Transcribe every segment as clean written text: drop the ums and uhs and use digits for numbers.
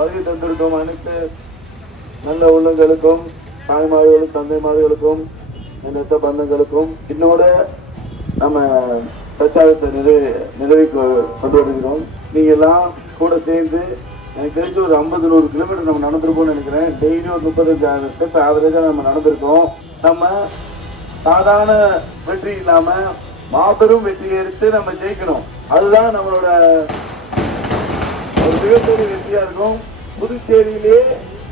வருகை தந்திருக்கும் அனைத்து நல்ல உள்ளங்களுக்கும் தாய்மார்களுக்கும் தந்தைமார்களுக்கும் எண்ணற்ற பந்தங்களுக்கும் இன்னோட நம்ம பிரச்சாரத்தை நிறைவு கொண்டு வருகிறோம். நீங்க எல்லாம் கூட சேர்ந்து எனக்கு தெரிஞ்சு ஒரு 50-100 கிலோமீட்டர் நம்ம நடந்திருக்கோம்னு நினைக்கிறேன். டெய்லி ஒரு 35,000 ஸ்டெப் ஆவரேஜா நம்ம நடந்திருக்கோம். நம்ம சாதாரண வெற்றி இல்லாம மாபெரும் வெற்றியை எடுத்து நம்ம ஜெயிக்கணும். அதுதான் நம்மளோட ஒரு மிகப்பெரிய வெற்றியா இருக்கும். புதுச்சேரியிலே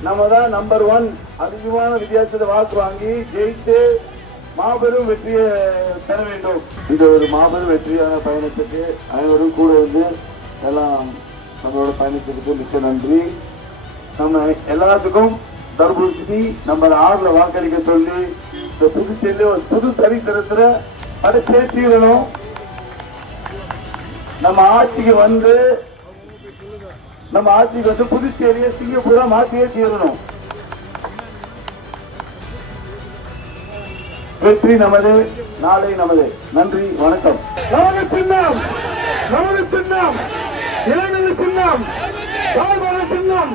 நம்ம தான் நம்பர் 1 அதிகமான வித்தியாசத்தை வாக்கு வாங்கி ஜெயித்து மாபெரும் வெற்றியை பெற வேண்டும். இது ஒரு மாபெரும் வெற்றியான பயணத்துக்கு அனைவரும் கூட வந்து எல்லாம் நம்மளோட பயணத்துக்கு மிக்க நன்றி. நம்ம எல்லாத்துக்கும் தர்பூசணி நம்பர் 6 வாக்களிக்க சொல்லி இந்த புதுச்சேரியில ஒரு புது சரித்திரத்துல அதை சேர்த்திடணும். நம்ம ஆட்சிக்கு வந்து புதுச்சேரியை சிங்கப்பூரா மாற்றியே தீரணும். வெற்றி நமது, நாளை நமது. நன்றி, வணக்கம். நமது சின்னம், நமது சின்னம், இளைஞர் சின்னம், தாழ்வாளர் சின்னம்,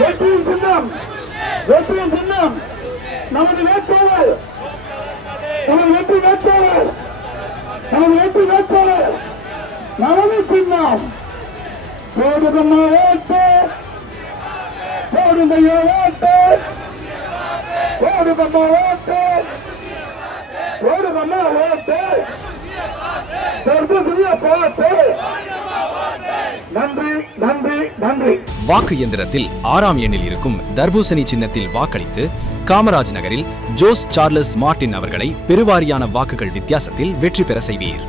வெற்றியின் சின்னம், வெற்றியின் சின்னம், நமது வேட்பாளர், நமது வெற்றி வேட்பாளர், நமது வெற்றி வேட்பாளர், நமது சின்னம். போடுதம்மா ஓட்டு, போடுதையோ ஓட்டு, போடுதம்மா ஓட்டு, போடுதம்மா ஓட்டு, தர்பூசணியை போட்டு. நன்றி, நன்றி, நன்றி. வாக்கு எந்திரத்தில் 6ஆம் எண்ணில் இருக்கும் தர்பூசணி சின்னத்தில் வாக்களித்து காமராஜ் நகரில் ஜோஸ் சார்லஸ் மார்டின் அவர்களை பெருவாரியான வாக்குகள் வித்தியாசத்தில் வெற்றி பெற செய்வீர்.